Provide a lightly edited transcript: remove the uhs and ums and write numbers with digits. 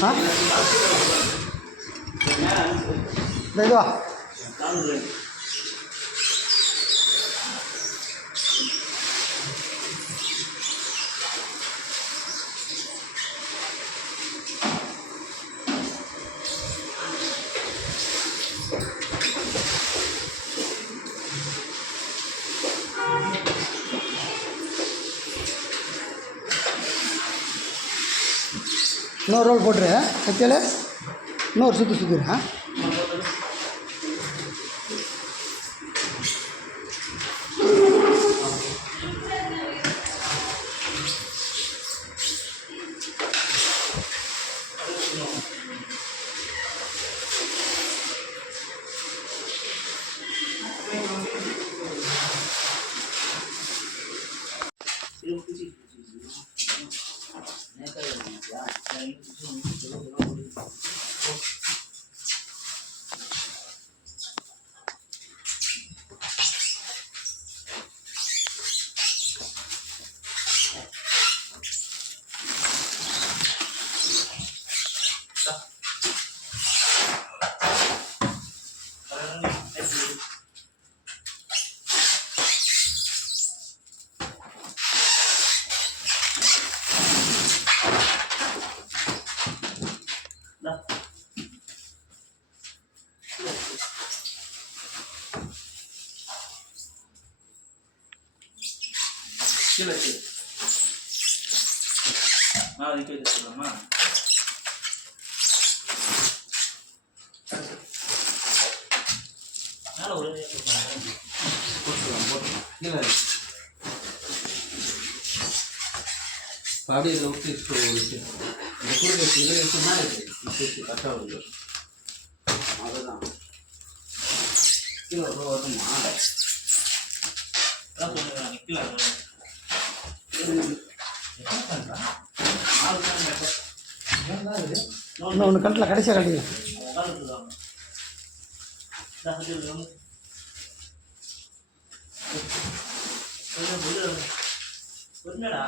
ஆ இதுவா இன்னொரு ரோல் போட்டுரு தைக்கல இன்னொரு சுற்றிடுறேன். நாளைக்கு வச்சுக்கலாமா? ஒரு அப்படியே இதில் விட்டு இந்த குறுக்க இதில் இருக்குன்னா கரெக்டாக வருது. அதுதான் கீழே வருமா? அதான் சொல்லுங்க கீழே ஒன்று கட்டில் கடைசியாக கட்டிக்கலாம். என்னடா